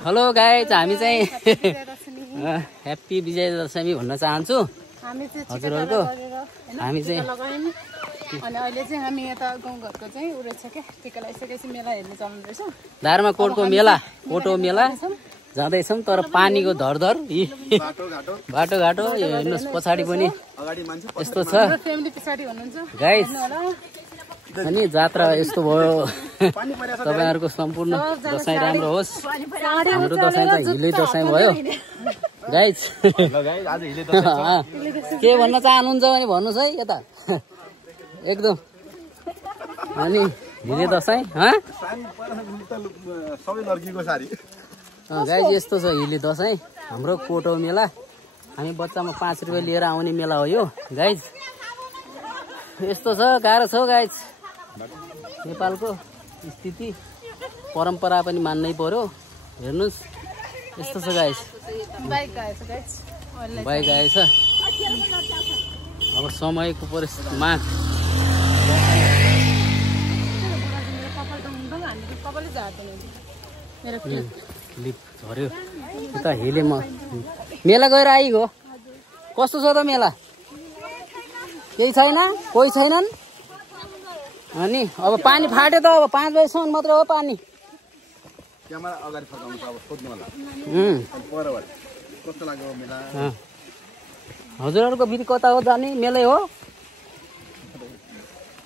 Hello guys, हामी चाहिँ happy विजय दशमी भन्न चाहन्छु हजुरहरुको। हामी चाहिँ अनि अहिले चाहिँ हामी यता गाउँघरको चाहिँ उयो छ के टिका लगाइसकेपछि मेला हेर्न चल्नु रहेछ। दार्माकोटको मेला, कोटो मेला जाँदैछौँ, तर पानीको धरधर बाटोघाटो हेर्नुहोस्। पछाडि पनि यस्तो छ गाइज। अनि जात्रा यस्तो भयो। तपाईहरुको सम्पूर्ण दशैं राम्रो होस्। हाम्रो दशैं चाहिँ हिले दशैं भयो गाइज। के भन्न चाहनुहुन्छ भने भन्नुस् है यता एकदम। अनि हिले दशैं गाइज यस्तो छ हिले दशैं हाम्रो कोटो मेला। हामी बच्चामा 5 रुपैयाँ लिएर आउने मेला हो यो गाइज। यस्तो छ, गाह्रो छ गाइज। नेपालको स्थिति परम्परा पनि मान्नै पर्यो। हेर्नुस् यस्तो छ गाइस। बाइक आएछ। अब समयको परिस्थितिमा क्लिप झर्यो। यता हिले मेला गएर आइगयो। कस्तो छ त मेला? केही छैन, कोही छैनन्। अनि अब पानी फाट्यो त। अब 5 बजेसम्म मात्र हो पानी। हजुरहरुको बिति कता हो जाने? मेलै हो?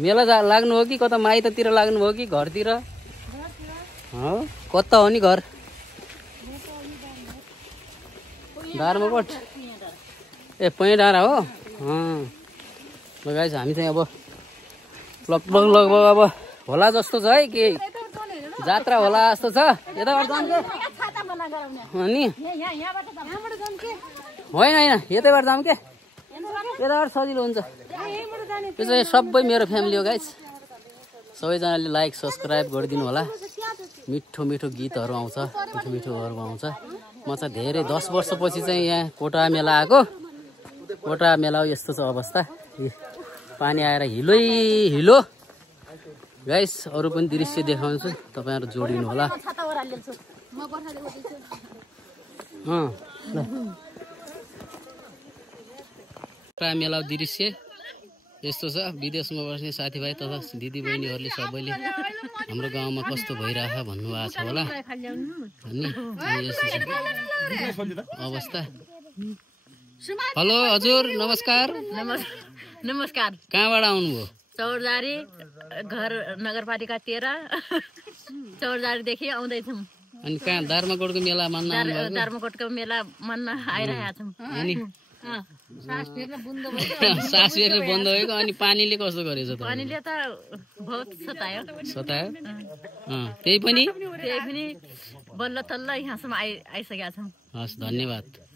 मेला लाग्नु हो कि कता माइततिर लाग्नु हो कि घरतिर? कता हो नि घर? दार्माकोट। ए पैडाँडा हो। गाइस हामी चाहिँ अब लगभग अब होला जस्तो छ है। के जात्रा होला जस्तो छ। यताबाट जाऊँ के? अनि होइन यतैबाट जाऊँ के? यताबाट सजिलो हुन्छ। त्यो चाहिँ सबै मेरो फ्यामिली हो गाइस। सबैजनाले लाइक सब्सक्राइब गरिदिनु होला। मिठो मिठो गीतहरू आउँछ, मिठो मिठोहरू आउँछ। म चाहिँ धेरै 10 वर्षपछि चाहिँ यहाँ कोटा मेला आएको। कोटा मेला यस्तो छ अवस्था। पानी आएर हिलो गाइस। अरू पनि दृश्य देखाउँछु, तपाईहरु जोडिनु होला। कोटा मेला दृश्य यस्तो छ। विदेशमा बस्ने साथीभाइ तथा दिदीबहिनीहरूले सबैले हाम्रो गाउँमा कस्तो भइरहेछ भन्नुभएको छ होला। अनि यस्तो छ अवस्था। हेलो हजुर, नमस्कार। नमस्कार। कहाँबाट आउनुभयो? चौरजारी घर नगरपालिका 13 चौरजारीदेखि आउँदैछौँ। अनि कहाँ दार्माकोटको मेला मान्न आउनुभयो? दार्माकोटको मेला मान्न आइरहेका छौँ। अनि सास फेर्न बन्द भएको। अनि पानीले कस्तो गरेछ त? पानीले त बहुत सतायो। त्यही पनि बल्ल तल्ल यहाँसम्म आइसकेका छौँ। हस्, धन्यवाद।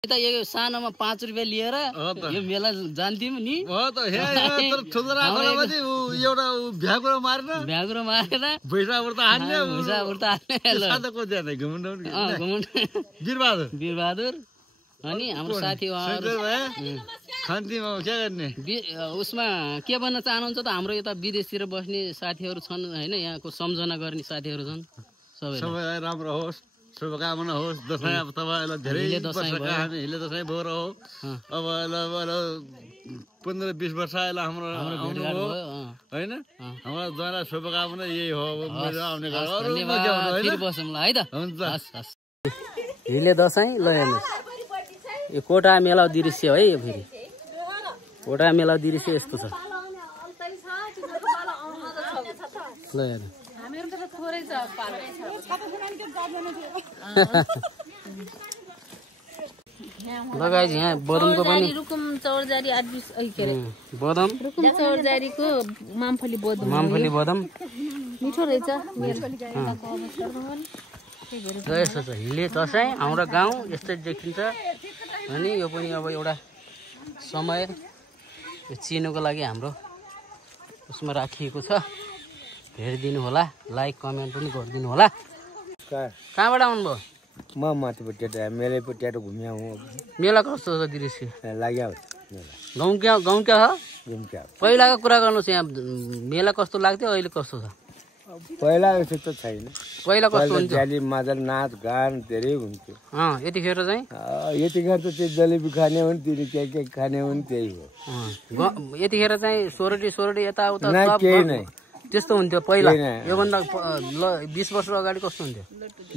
यता यो सानोमा 5 रुपैयाँ लिएर यो मेला जान्थ्यौँ नि। एउटा भ्यागुरो मारेर वीरबहादुर। अनि हाम्रो साथी उसमा के भन्न चाहनुहुन्छ त? हाम्रो यता विदेशतिर बस्ने साथीहरू छन् होइन, यहाँको सम्झना गर्ने साथीहरू छन्। सबैलाई राम्रो होस्, शुभकामना होस्। दशैं अब तपाईँलाई धेरै हिले दशैं भयो हो। अब 15-20 वर्ष अहिले हाम्रो आउनु हो होइन। हाम्रो द्वारा शुभकामना यही हो। आउने हिले दशैं ल हेर्नुहोस्। यो कोटा मेला दृश्य है। यो फेरि कोटा मेला दृश्य यस्तो छ। ल हेर्नु लगाइज यहाँ बदमको पनि चौरजारी बदम चौरजारीको मामफली बदम मिठो रहेछ। यस्तो छ हिले दशैं हाम्रो गाउँ यस्तै देखिन्छ। अनि यो पनि अब एउटा समय चिन्नको लागि हाम्रो उसमा राखिएको छ। हेरिदिनु होला, लाइक कमेन्ट पनि गरिदिनु होला। कहाँबाट आउनुभयो? म माथिपट्टि मेलैपट्टि घुम्या हुँ। मेला कस्तो छ दृश्य? लाग्यो गाउँ क्या छ? पहिलाको कुरा गर्नुहोस्, यहाँ मेला कस्तो लाग्थ्यो, अहिले कस्तो छ? पहिला जस्तो त छैन। पहिला कस्तो हुन्थ्यो? जाली मादल नाच गान धेरै हुन्थ्यो। यतिखेर चाहिँ यतिखेर त त्यो जलेबी खाने हुन्, तिनी के खाने हुन्, त्यही हो। यतिखेर चाहिँ सोरटी यताउता केही नै त्यस्तो हुन्थ्यो पहिला। योभन्दा 20 वर्ष अगाडि कस्तो हुन्थ्यो?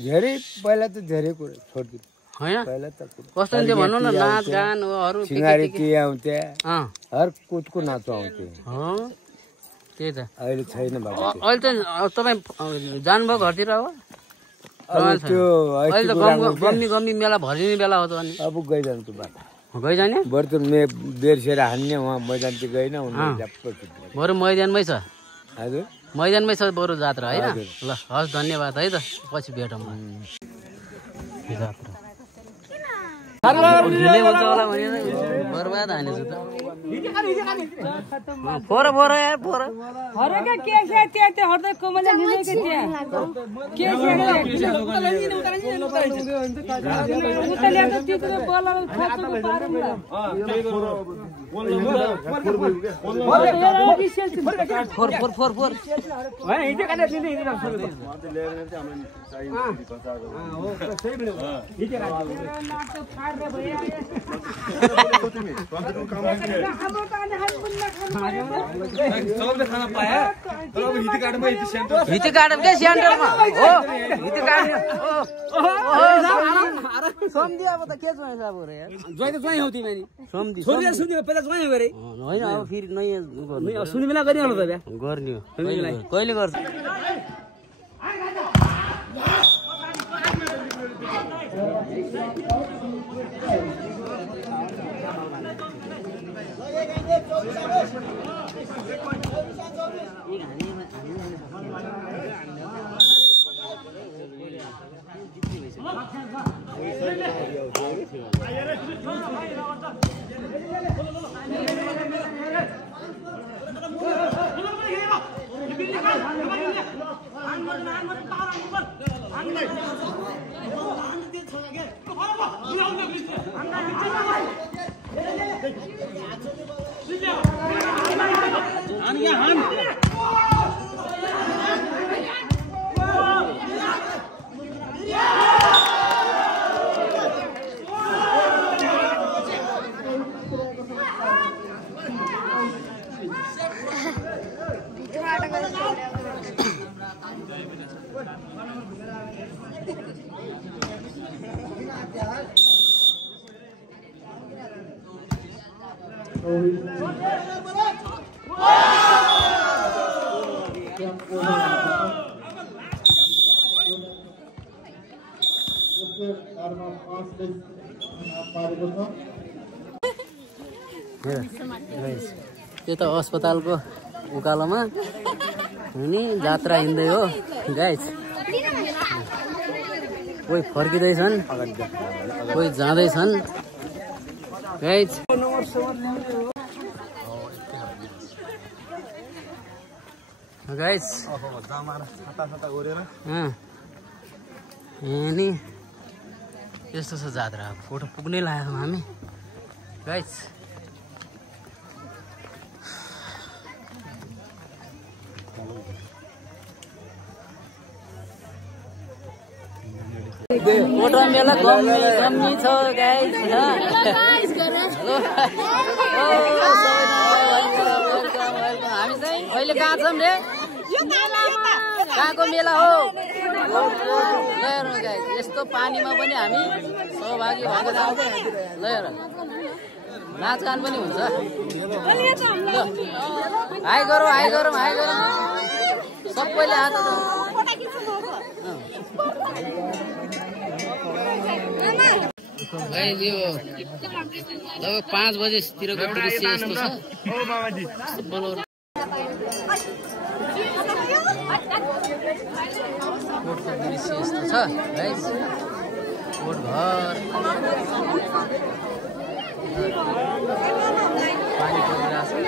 धेरै पहिला त धेरै कुरा छोड्दियो होइन पहिला त कस्तो हुन्थ्यो भन्नु न, नाच गानहरू सिंगारी के आउँथे, हर कुदको नाच आउँथ्यो। त्यही त अहिले छैन बाबु। अहिले त तपाईँ जानुभयो घरतिर हो? त्यो अहिले त गम्मी मेला भरिने बेला हो त अनि अब गइजान्छु बाटो गइजाने बरु त बेरसेर हान्ने उहाँ मैदान चाहिँ गएन। बरु मैदानमै छ। हजुर मैदानमै छ बरु जात्रा होइन। ल हस् धन्यवाद है त, पछि भेटौँ। जात्रा ढिलै हुन्छ होला भनेर बर्बाद हानेछु त। फोर यार फोर हिती काट्यो क्या सेन्टरमा हो, हिती काट्ने सम्झी। अब त के चाहिँ अब ज्वाइँ त ज्वाइँ हौ तिमी सम्झी पहिला ज्वाइँ गरे होइन। अब फेरि नयाँ सुनि बेला गरिहाल्नु त गर्ने हो। कहिले गर्छ? त्यो त अस्पतालको उकालोमा हुने जात्रा हिँड्दै हो गाइस। कोही फर्किँदैछन्, कोही जाँदैछन् गाइस। गाइस नि यस्तो छ जात्रा। फोटो पुग्नै लागेको हामी गाइस। फोटो मेला गम्मी छ गाइस। हामी चाहिँ अहिले कहाँ छौँ रे? कहाँको मेला हो? यस्तो पानीमा पनि हामी सहभागी भएको जान्छ। ल हेर नाचगान पनि हुन्छ। हाई गरौँ हाई गरौँ हाई गरौँ सबैले हात यो लगभग 5 बजेतिरको दृश्य यस्तो छ। कोटको दृश्य यस्तो छ गाइस। कोट घर पानी परिरहेको छ।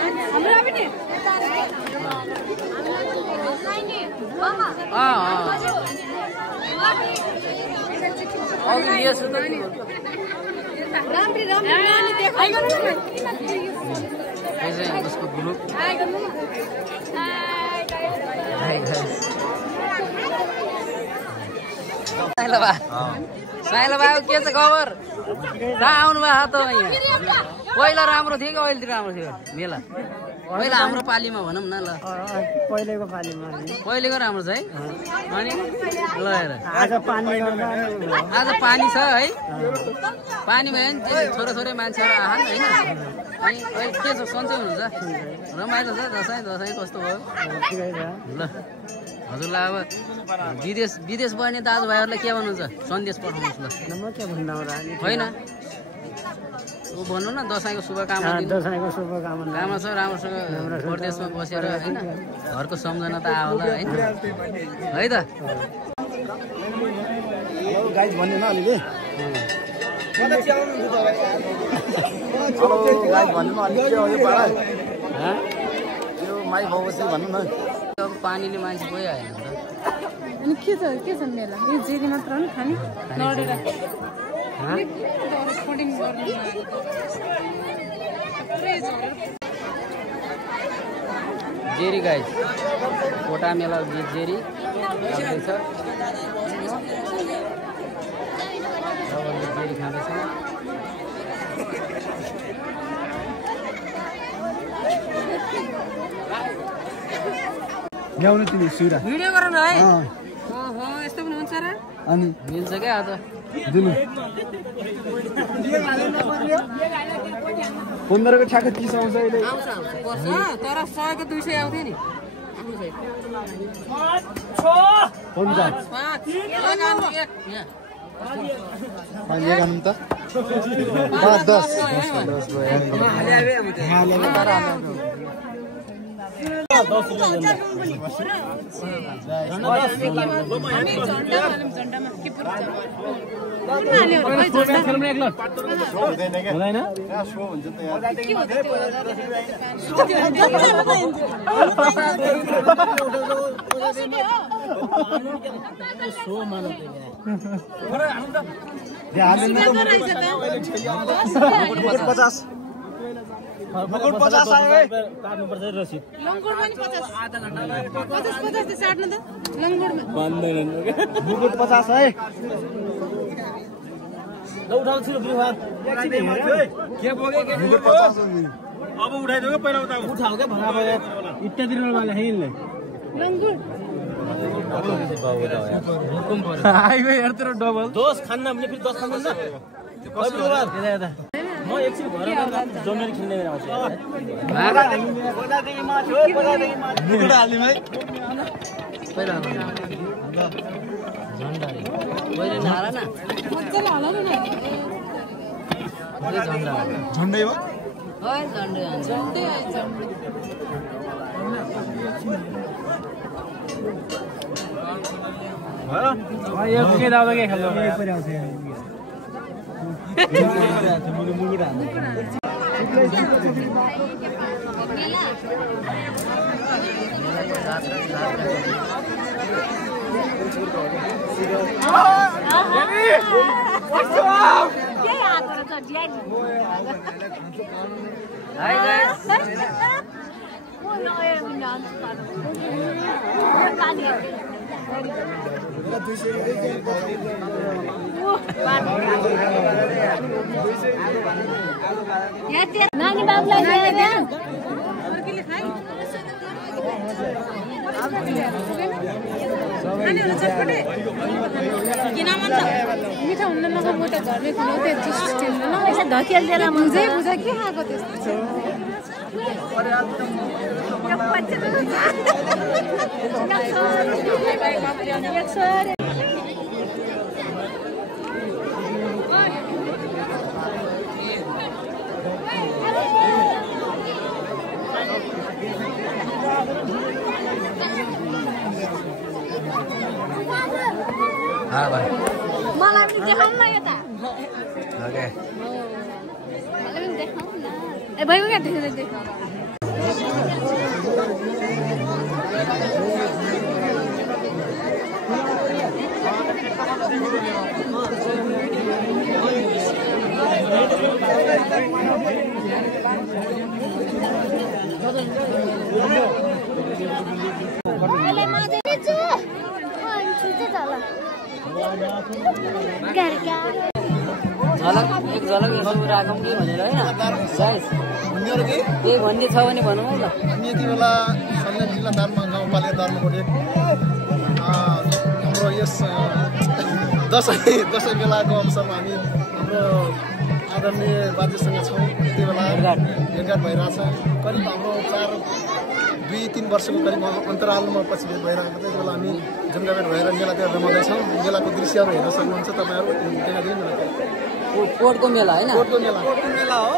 उसको ग्रुप साइलो बाबु के छ खबर? कहाँ आउनु भयो त यहाँ? पहिला राम्रो थियो कि अहिले राम्रो थियो मेला? पहिला हाम्रो पालीमा भनौँ न ल। पहिलेको पालीमा पहिलेको राम्रो छ है? अनि ल हेर आज पानी छ है? पानी भयो भने छोरा मान्छेहरू आछन् होइन? अनि अहिले के छ सन्चै हुनुहुन्छ? रमाइलो छ दसैँ कस्तो भयो? ल हजुरलाई अब विदेश बस्ने दाजुभाइहरूलाई के भन्नुहुन्छ? सन्देश पठाउनुहोस् ल। होइन ऊ भन्नु न दसैँको शुभकामना राम्रो छ राम्रोसँग परदेशमा बसेर होइन घरको सम्झना त आयो होला होइन है त अब पानीले मान्छे गइहाल्यो अनि के छ मेला यो जेरी मात्र हो नि खाने लडेर जेरी गाइस कोटा मेला जेरी खाँदैछ जेरी खाँदैछ ल्याउनु तिमी सुरा भिडियो गर न है ओहो यस्तो पनि हुन्छ र अनि मिल्छ क्या आज दिनु 15 को ठ्याक्कै 30 आउँछ अहिले आउँछ तर 100 को 200 आउँथ्यो नि मुकुट 50 आयो है काट्नु पर्छ रसिद लंगुड पनि 50 आधा घण्टा 50 त साट्नु त लंगुडमा बन्दैन मुकुट 50 है ल उठाउ छिटो बिहार के बोगे के मुकुट 50 अब उठाइदियो के पहिला उठाउ के भगा भयो इत्यादि वाला है नि लंगुड हुकुम पर्यो आइगयो यार तेरो डबल 10 खान्न भने फेरि 10 खान्छ नि म एकछिन घर जमेर खेल्ने बेला आउँछु मुकुट हाल्दिम है पहिला पहिले नारा न मज्जाले हाल्नु न झन्डै हो ओइ झन्डै यो के दाउदा के खाल्यो परि आउँछ मुकुट हाल्नु हाय गाइस नानी बाबुलाई ल्याएर मिठा हुन्न नख म त घरमै खुलाउँथे जुस स्टिलमा न पैसा धकेल्देर बुझे के खाएको त्यस्तो हाँ भाई मलाई पनि देखाउनु न यता ओके मलाई पनि देखाउनु न ए भाइको क्या देखाउनु झलक एक झलक यसो राखौँ कि भनेर होइन गाइस केही भन्ने छ भने भनौँ है ल। हामी यति बेला सल्यान जिल्ला दार्मा गाउँपालिका दार्माकोट हाम्रो यस दसैँ मेलाको अवसरमा हामी हाम्रो आदरणीय बाजेसँग छौँ। यति बेला भेटघाट भइरहेछ। करिब हाम्रो 2-3 वर्षको करिब अन्तरालमा पछि भेट भइरहेको त्यति बेला हामी जम्गाभेट भएर मेलातिर रमाउँदैछौँ। मेलाको दृश्यहरू हेर्न सक्नुहुन्छ तपाईँहरू। देखाइदिनु न कोटको मेला होइन? कोटको मेला हो।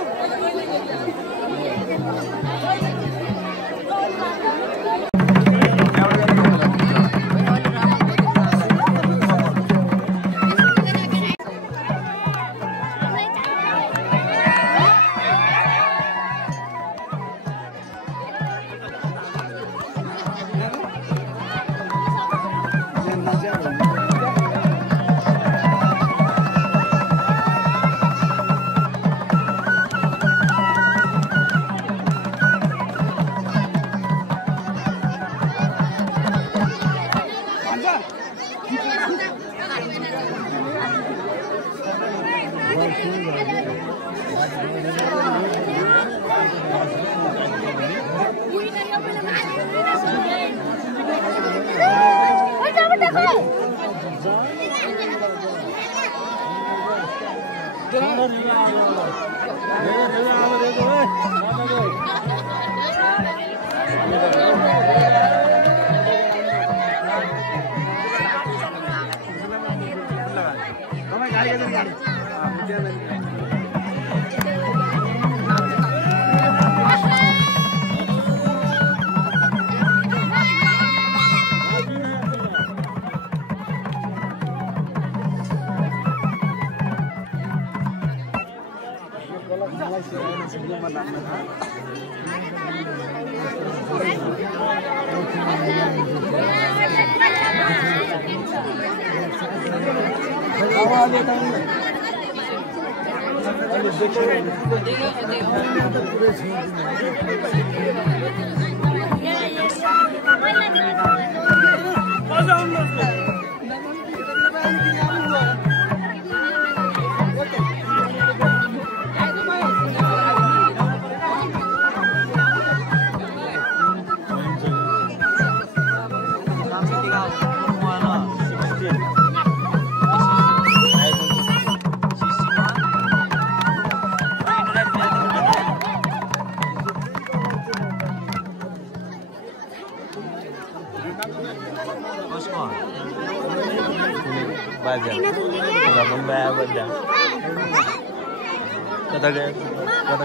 कता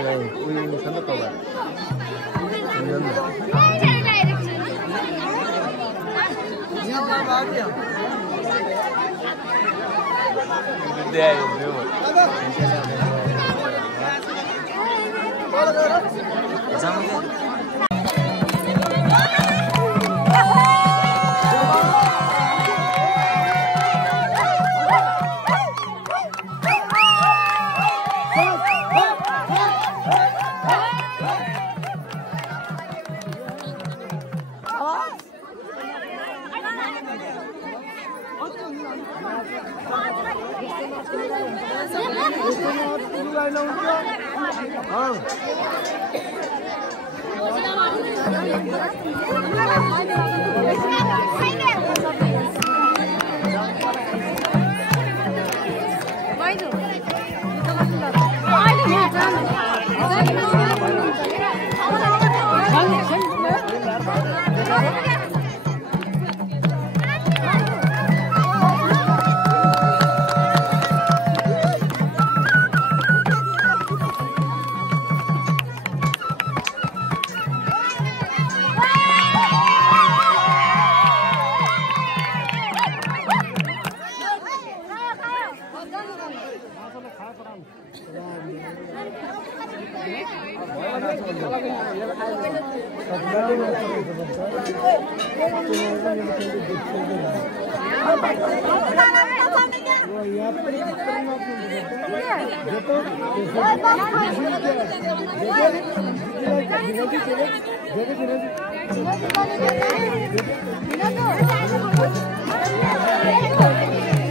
गए उयो छ नि त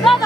Stop!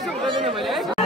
त्यसो हुँदैन मैले है